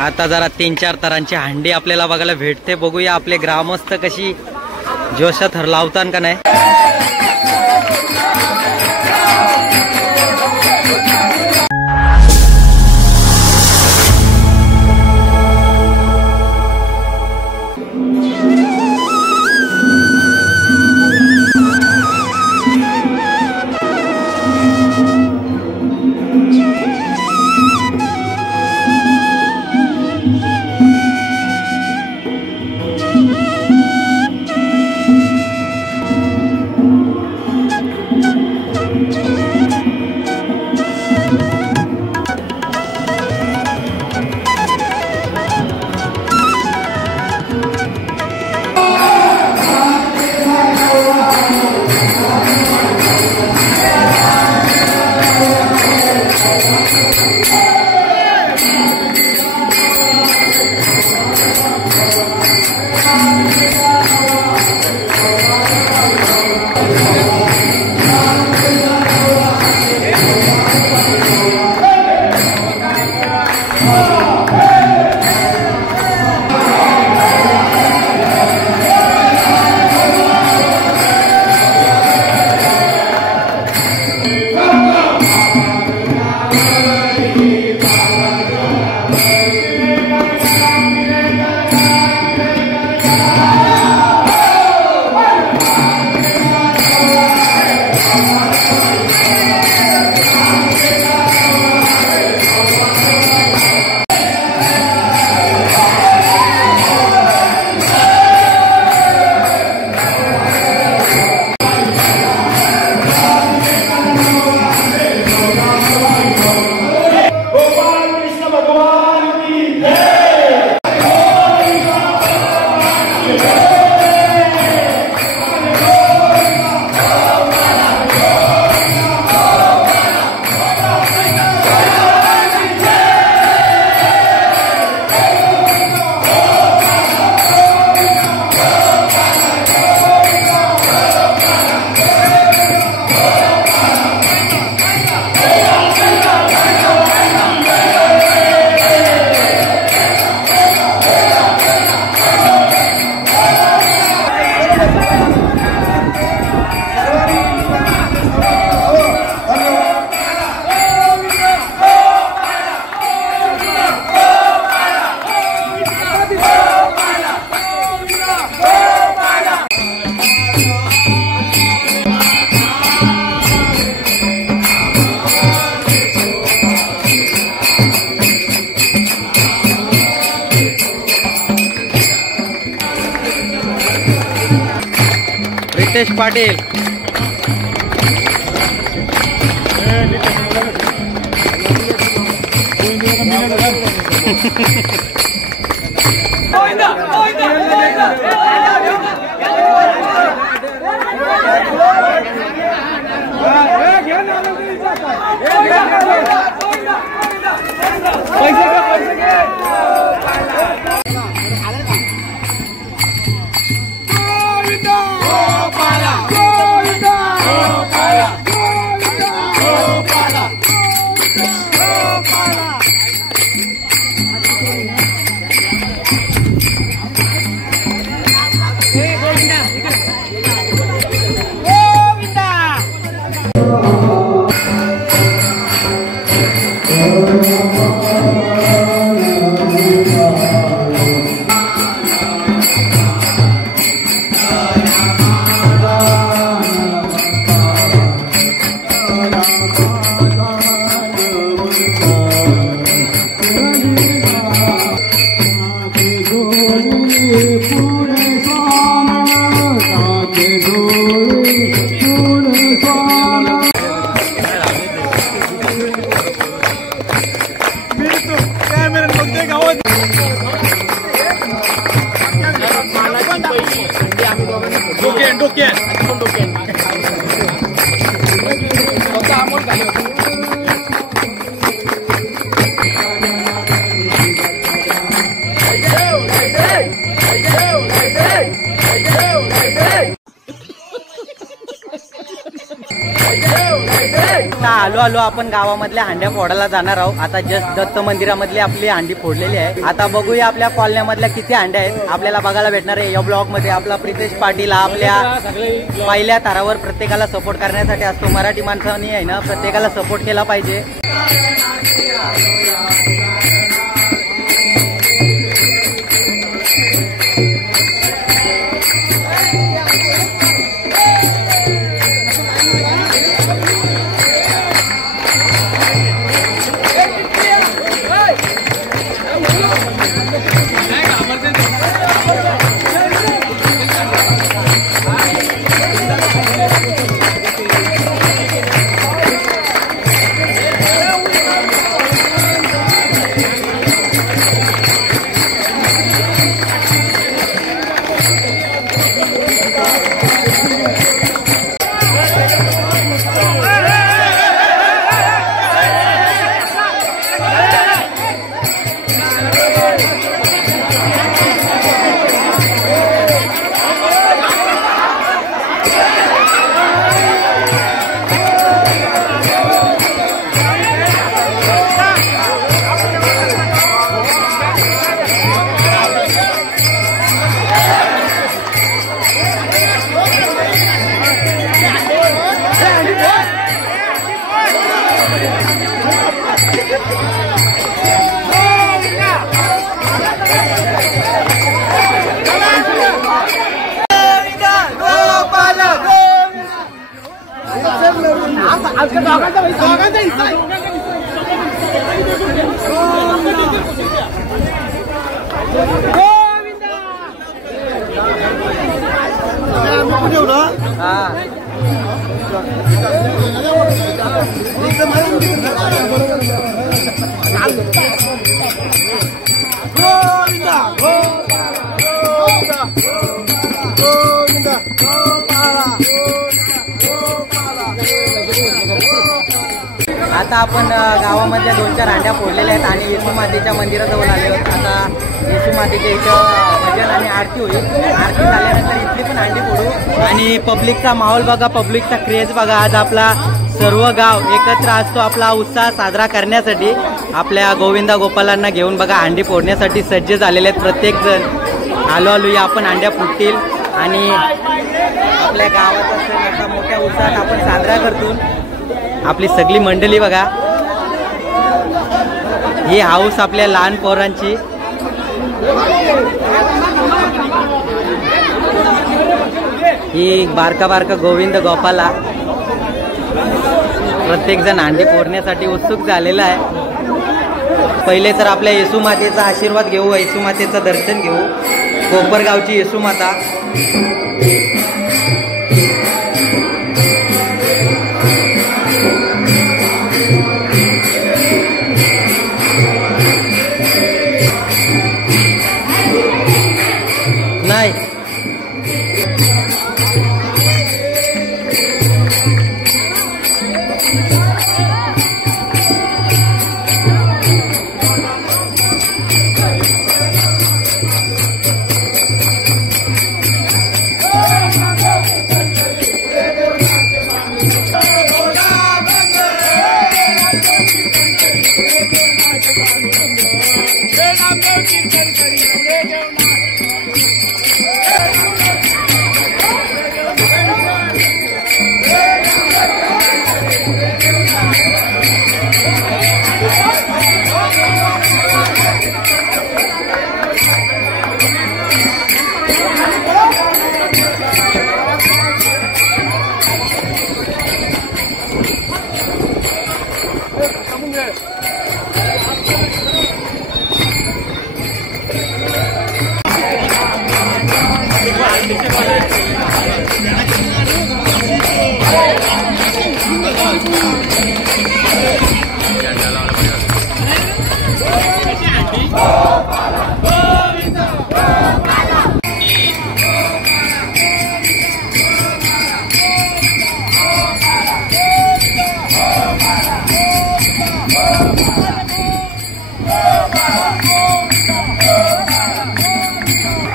आता जरा 3-4 तरांची हंडी आपल्याला बघायला भेटते। बघूया आपले ग्रामस्थ कशी जोशात लावतान का नाही। रितेश पाटील आलो आलो आपण गावामधल्या हांड्या फोडायला जाणार आहोत. आता जस्ट दत्त मंदिरामधली आपली हांडी फोडलेली आहे. आता बघूया आपल्या कॉलन्यामधल्या किती हांड्या आहेत आपल्याला बघायला भेटणार आहे या ब्लॉग मध्ये. आपला प्रितेश पाटील आपल्या पहिल्या तारावर प्रत्येकाला सपोर्ट करण्यासाठी असतो. मराठी माणसांनी आहे ना प्रत्येकाला सपोर्ट केला पाहिजे. आता आपण गावामधल्या 2-4 हांड्या फोडलेल्या आहेत आणि येशू मातेच्या मंदिराजवळ आले आहोत. आता येशू मातेच्या इथं भजन आणि आरती होईल. आरती झाल्यानंतर इथली पण हांडी फोडू. आणि पब्लिकचा माहोल बघा, पब्लिकचा क्रेज बघा. आज आपला सर्व गाव एकत्र असतो आपला उत्साह साजरा करण्यासाठी. आपल्या गोविंदा गोपालांना घेऊन बघा हांडी फोडण्यासाठी सज्ज झालेले आहेत प्रत्येक जण. आलो आलो या आपण हांड्या फुटतील आणि आपल्या गावाचा सण एका मोठ्या उत्साहात आपण साजरा करतो. आपली सगळी मंडळी बघा, ही हाऊस आपल्या लहान पोरांची. ही बारका बारका गोविंद गोपाला प्रत्येक जण हांडी फोडण्यासाठी उत्सुक झालेला आहे. पहिले तर आपल्या येशू मातेचा आशीर्वाद घेऊ, येशू मातेचं दर्शन घेऊ. कोपरगावची येशू माता. नाही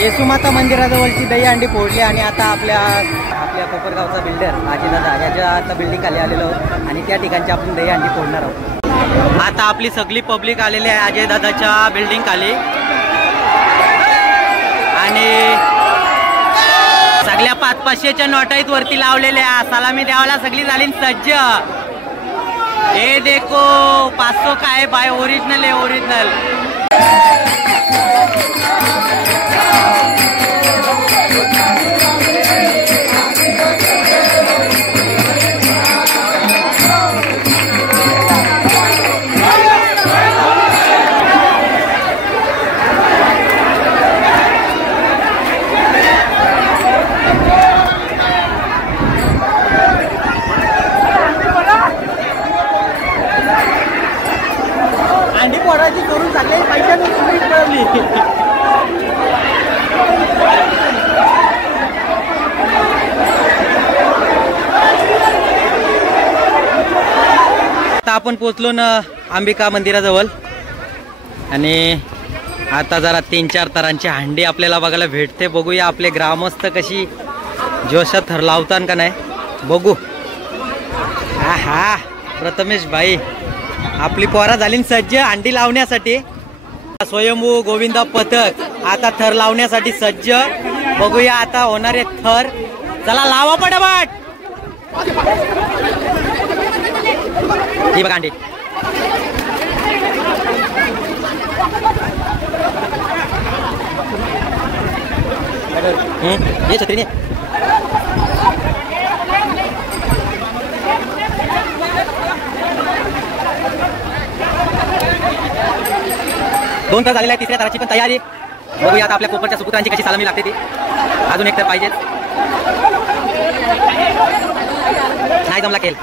येशू माता मंदिराजवळची दहीहंडी फोडली आणि आता आपल्या आपल्या कोपरगावचा बिल्डर अजयदादा याच्या आता बिल्डिंग खाली आलेलो आहोत आणि त्या ठिकाणची आपण दही अंडी फोडणार आहोत। आता आपली सगळी पब्लिक आलेली आहे अजयदादाच्या बिल्डिंग खाली आणि सगळ्या 500-500च्या नोटाईत वरती लावलेल्या सलामी द्यावाला सगळी झाली सज्ज। हे देखो 500 का है भाई, ओरिजिनल है ओरिजिनल। अंडी पोराची करून चालले पैसे मिळवली। आता आपण पोचलो ना अंबिका मंदिराजवळ आणि आता जरा 3-4 तरांची हंडी आपल्याला बघायला भेटते। बघूया आपले ग्रामस्थ कशी जोशात थर लावतात का नाही बघू। हा प्रथमेश भाई आपली पोरा झाली सज्ज अंडी लावण्यासाठी। स्वयंभू गोविंदा पथक आता थर लावण्यासाठी सज्ज। बघूया आता होणारे थर, चला लावा पटापट। ही बघा अंडी ये छत्रीने दोन तर झालेला आहे, तिसऱ्या तराची पण तयारी। बघूया आता आपल्या कोपरच्या सुपुत्रांची कशी सलामी लागते ती। अजून एक तर पाहिजे, नाही जमला केल।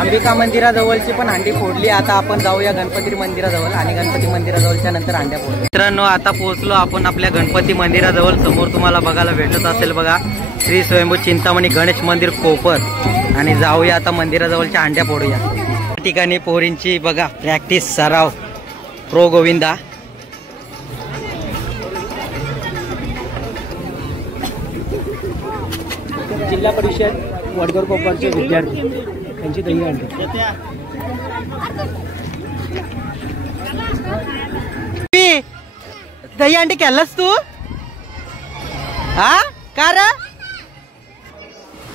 अंबिका मंदिराजवळची पण हंडी फोडली। आता आपण जाऊया गणपती मंदिराजवळ आणि गणपती मंदिराजवळच्या नंतर हंड्या फोडू। मित्रांनो आता पोहोचलो आपण आपल्या गणपती मंदिराजवळ। समोर तुम्हाला बघायला भेटत असेल बघा श्री स्वयंभू चिंतामणी गणेश मंदिर कोपर। आणि जाऊया आता मंदिराजवळच्या हंड्या फोडूया। या ठिकाणी पोरींची बघा प्रॅक्टिस सराव प्रो गोविंदा। जिल्हा परिषद वडगर कोपरचे विद्यार्थी त्यांची दही अंडी दही अंडी केलंस तू हा का रे?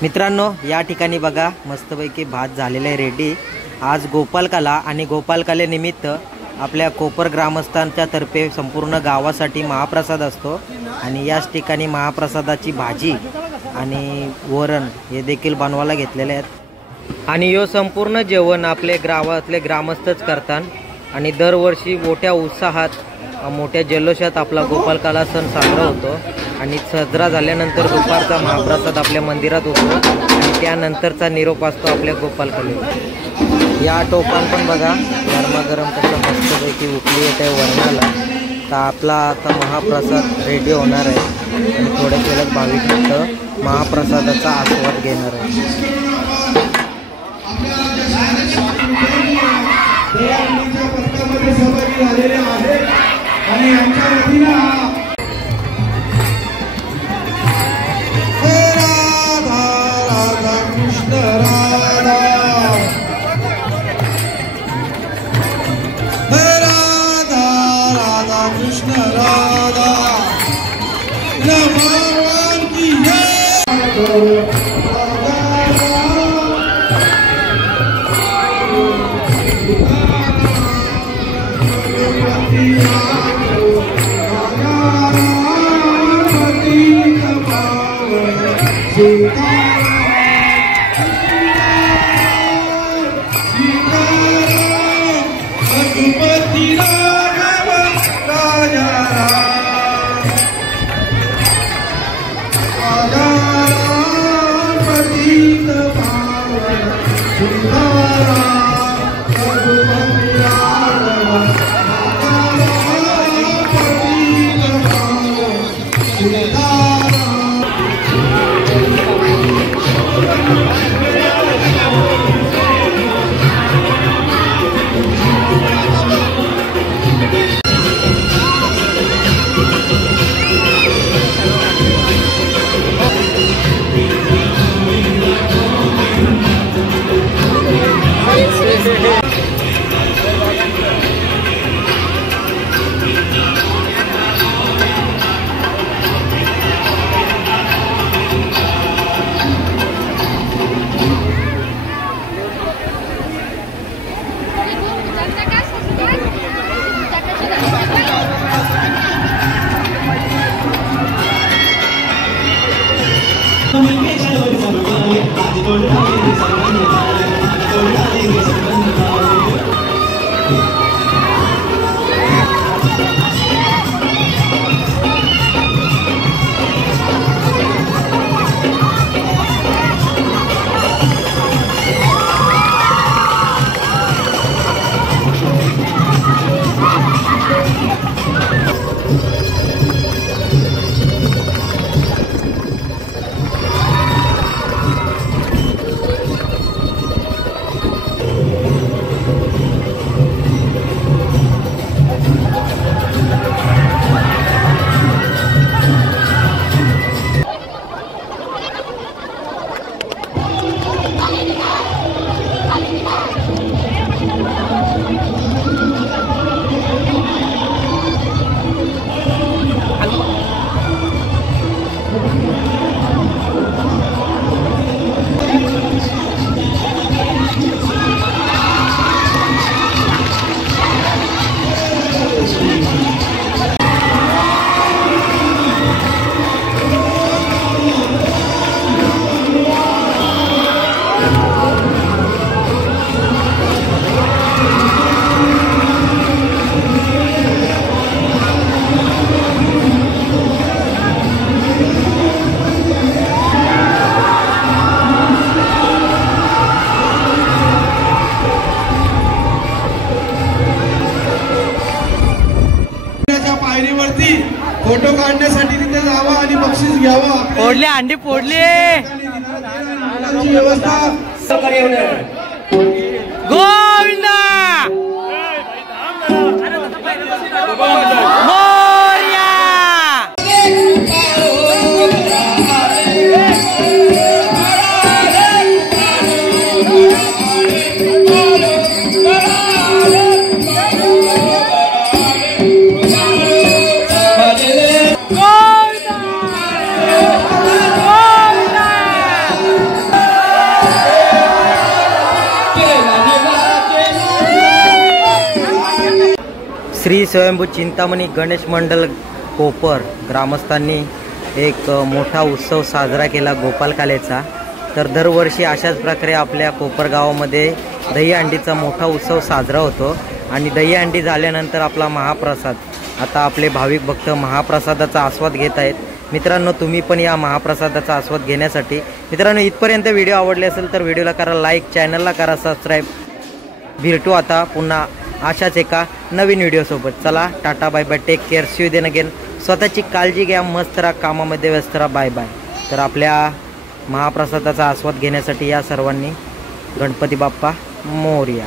मित्रांनो या ठिकाणी बघा मस्तपैकी भात झालेला आहे रेडी आज गोपालकाला आणि गोपालकालेनिमित्त आपल्या कोपर ग्रामस्थांच्या तर्फे संपूर्ण गावासाठी महाप्रसाद असतो आणि याच ठिकाणी महाप्रसादाची भाजी आणि वरण हे देखील बनवायला घेतलेले आहेत आणि यो संपूर्ण जेवण आपले गावातले ग्रामस्थच करतात आणि दरवर्षी मोठ्या उत्साहात मोठ्या जल्लोषात आपला गोपालकाला सण साजरा होतो आणि साजरा झाल्यानंतर दुपारचा महाप्रसाद आपल्या मंदिरात होतो आणि त्यानंतरचा निरोप असतो आपल्या गोपालकाला। या टोपान पण बघा गरमागरम कसं मस्तपैकी उकली येत आहे वरणाला। तर आपला आता महाप्रसाद रेडी होणार आहे आणि थोड्या वेळात भाविक भक्त महाप्रसादाचा आस्वाद घेणार आहे। आणि आमच्या वतीनं राधा राधा कृष्ण राधा राधा राधा कृष्ण राधा भगवान की जय। फोटो काढण्यासाठी तिथे जावा आणि बक्षीस घ्यावा। फोडले अंडी फोडले व्यवस्था गोविंदा मोरया श्री स्वयंभू चिंतामणी गणेश मंडल कोपर ग्रामस्थांनी एक मोठा उत्सव साजरा केला गोपालकालेचा। तर दरवर्षी अशाच प्रकारे आपल्या कोपर गावामध्ये दहीहंडीचा मोठा उत्सव साजरा होतो आणि दहीहंडी झाल्यानंतर आपला महाप्रसाद, आता आपले भाविक भक्त महाप्रसादाचा आस्वाद घेत आहेत। मित्रांनो, तुम्ही पण या महाप्रसादाचा आस्वाद घेण्यासाठी मित्रांनो इथपर्यंत व्हिडिओ आवडले असेल तर व्हिडिओला करा लाईक, चॅनलला करा सबस्क्राईब। भेटू आता पुन्हा अशाच एका नवीन व्हिडिओसोबत। चला, tata, bye bye, take care, see you then again. स्वतःची काळजी घ्या, मस्त राहा, कामामध्ये व्यस्त राहा, बाय बाय। तर आपल्या महाप्रसादाचा आस्वाद घेण्यासाठी या सर्वांनी गणपती बाप्पा मोरया।